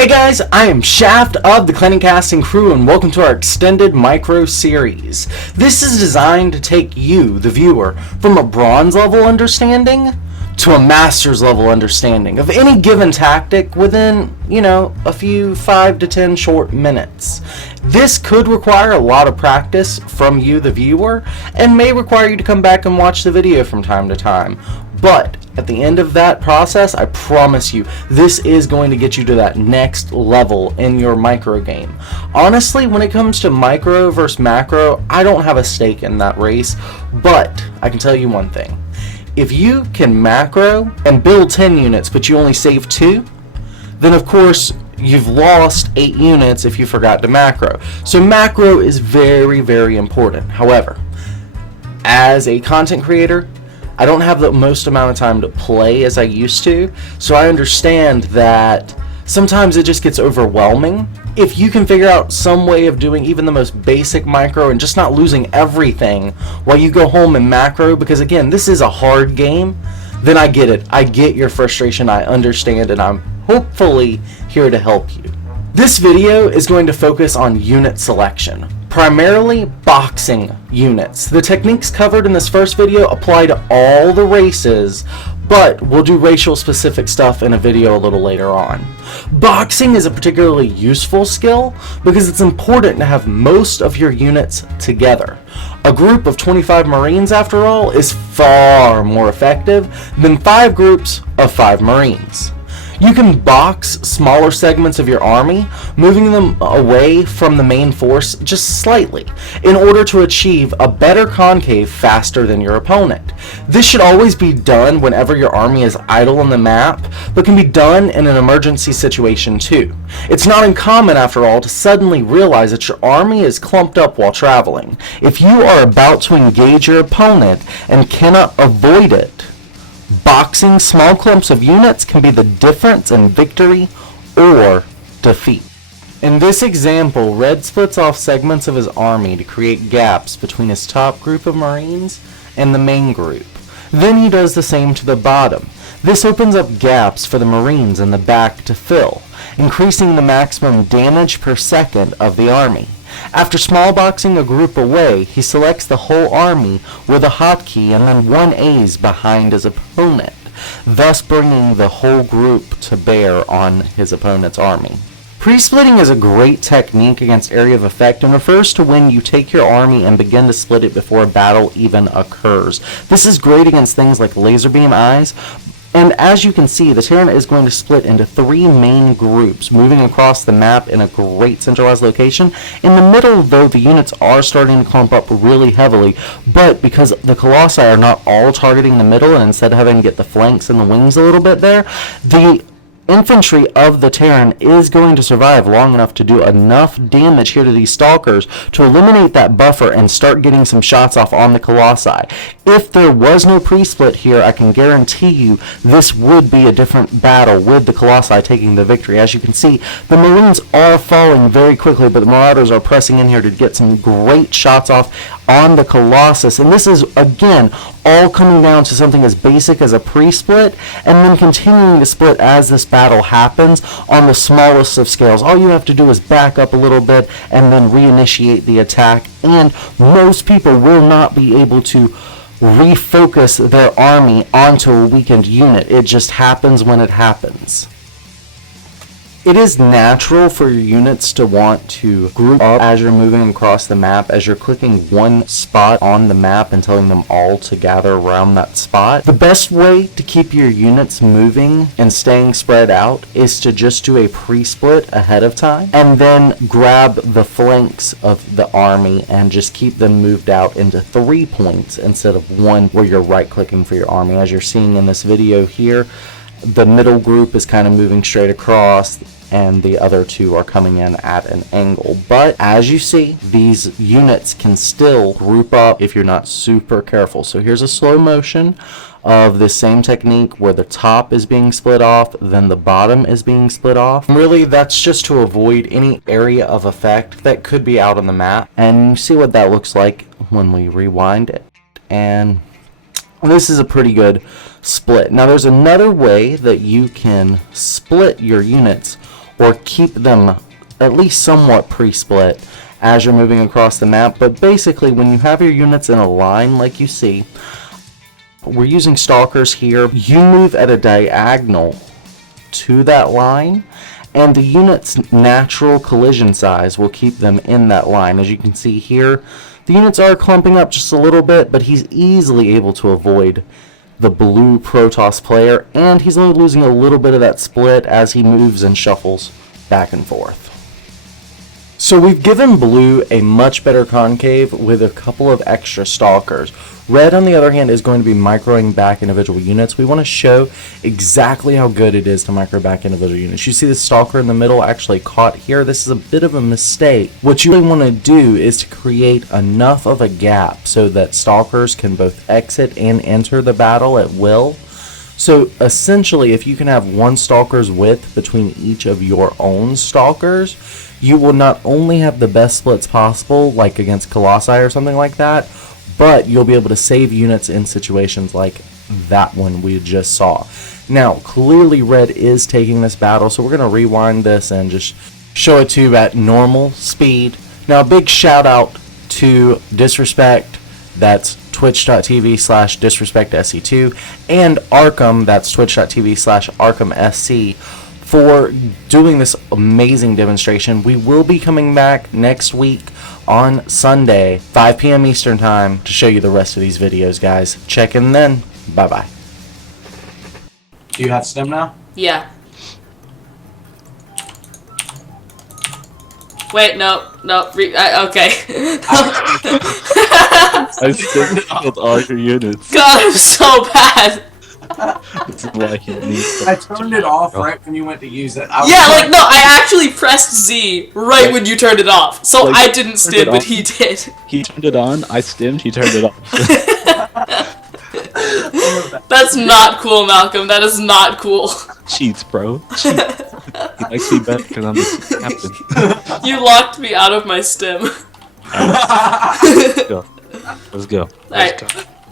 Hey guys, I am Shaft of the Clenny Casting Crew and welcome to our extended micro series. This is designed to take you, the viewer, from a bronze level understanding to a master's level understanding of any given tactic within, a few 5 to 10 short minutes. This could require a lot of practice from you, the viewer, and may require you to come back and watch the video from time to time. But at the end of that process, I promise you, this is going to get you to that next level in your micro game. Honestly, when it comes to micro versus macro, I don't have a stake in that race, but I can tell you one thing. If you can macro and build 10 units, but you only save 2, then of course, you've lost 8 units if you forgot to macro. So macro is very, very important. However, as a content creator, I don't have the most amount of time to play as I used to, so I understand that sometimes it just gets overwhelming. If you can figure out some way of doing even the most basic micro and just not losing everything while you go home and macro, because again, this is a hard game, then I get it. I get your frustration, I understand, and I'm hopefully here to help you. This video is going to focus on unit selection. Primarily boxing units. The techniques covered in this first video apply to all the races, but we'll do racial specific stuff in a video a little later on. Boxing is a particularly useful skill because it's important to have most of your units together. A group of 25 Marines, after all, is far more effective than 5 groups of 5 Marines. You can box smaller segments of your army, moving them away from the main force just slightly, in order to achieve a better concave faster than your opponent. This should always be done whenever your army is idle on the map, but can be done in an emergency situation too. It's not uncommon, after all, to suddenly realize that your army is clumped up while traveling. If you are about to engage your opponent and cannot avoid it, boxing small clumps of units can be the difference in victory or defeat. In this example, Red splits off segments of his army to create gaps between his top group of Marines and the main group. Then he does the same to the bottom. This opens up gaps for the Marines in the back to fill, increasing the maximum damage per second of the army. After small boxing a group away, he selects the whole army with a hotkey and then 1A's behind his opponent, thus bringing the whole group to bear on his opponent's army. Pre-splitting is a great technique against area of effect and refers to when you take your army and begin to split it before a battle even occurs. This is great against things like laser beam eyes. And as you can see, the Terran is going to split into 3 main groups, moving across the map in a great centralized location. In the middle, though, the units are starting to clump up really heavily, but because the Colossi are not all targeting the middle, and instead having to get the flanks and the wings a little bit there, the infantry of the Terran is going to survive long enough to do enough damage here to these stalkers to eliminate that buffer and start getting some shots off on the Colossi. If there was no pre-split here, I can guarantee you this would be a different battle with the Colossi taking the victory. As you can see, the Marines are falling very quickly, but the Marauders are pressing in here to get some great shots off on the Colossus. And this is, again, all coming down to something as basic as a pre-split, and then continuing to split as this battle happens on the smallest of scales. All you have to do is back up a little bit and then reinitiate the attack, and most people will not be able to refocus their army onto a weakened unit. It just happens when it happens. It is natural for your units to want to group up as you're moving across the map, as you're clicking one spot on the map and telling them all to gather around that spot. The best way to keep your units moving and staying spread out is to just do a pre-split ahead of time and then grab the flanks of the army and just keep them moved out into 3 points instead of 1 where you're right-clicking for your army. As you're seeing in this video here, the middle group is kind of moving straight across and the other 2 are coming in at an angle. But as you see, these units can still group up if you're not super careful. So here's a slow motion of this same technique where the top is being split off, then the bottom is being split off. Really, that's just to avoid any area of effect that could be out on the map. And you see what that looks like when we rewind it. And this is a pretty good split. Now there's another way that you can split your units or keep them at least somewhat pre-split as you're moving across the map. But basically, when you have your units in a line like you see, we're using stalkers here. You move at a diagonal to that line, and the unit's natural collision size will keep them in that line. As you can see here, the units are clumping up just a little bit, but he's easily able to avoid the blue Protoss player, and he's only losing a little bit of that split as he moves and shuffles back and forth. So we've given blue a much better concave with a couple of extra stalkers. Red, on the other hand, is going to be microing back individual units. We want to show exactly how good it is to micro back individual units. You see the stalker in the middle actually caught here. This is a bit of a mistake. What you really want to do is to create enough of a gap so that stalkers can both exit and enter the battle at will. So essentially, if you can have one stalker's width between each of your own stalkers, you will not only have the best splits possible, like against Colossi or something like that, but you'll be able to save units in situations like that one we just saw. Now, clearly red is taking this battle, so we're going to rewind this and just show it to you at normal speed. Now, a big shout out to Disrespect, that's twitch.tv/disrespectsc2, and Arkham, that's twitch.tv/ArkhamSC, for doing this amazing demonstration. We will be coming back next week on Sunday, 5 p.m. Eastern Time, to show you the rest of these videos, guys. Check in then. Bye-bye. Do you have stem now? Yeah. Wait, no, okay. I still killed all your units. God, I'm so bad. This is why he needs I turned it off right when you went to use it. I actually pressed Z right when you turned it off. So Like, I didn't stim, but he did. He turned it on, I stimmed, he turned it off. That's not cool, Malcolm. That is not cool. Cheats, bro. Cheats. He likes me better because I'm the captain. You locked me out of my stim. Let's go. Let's go. Alright.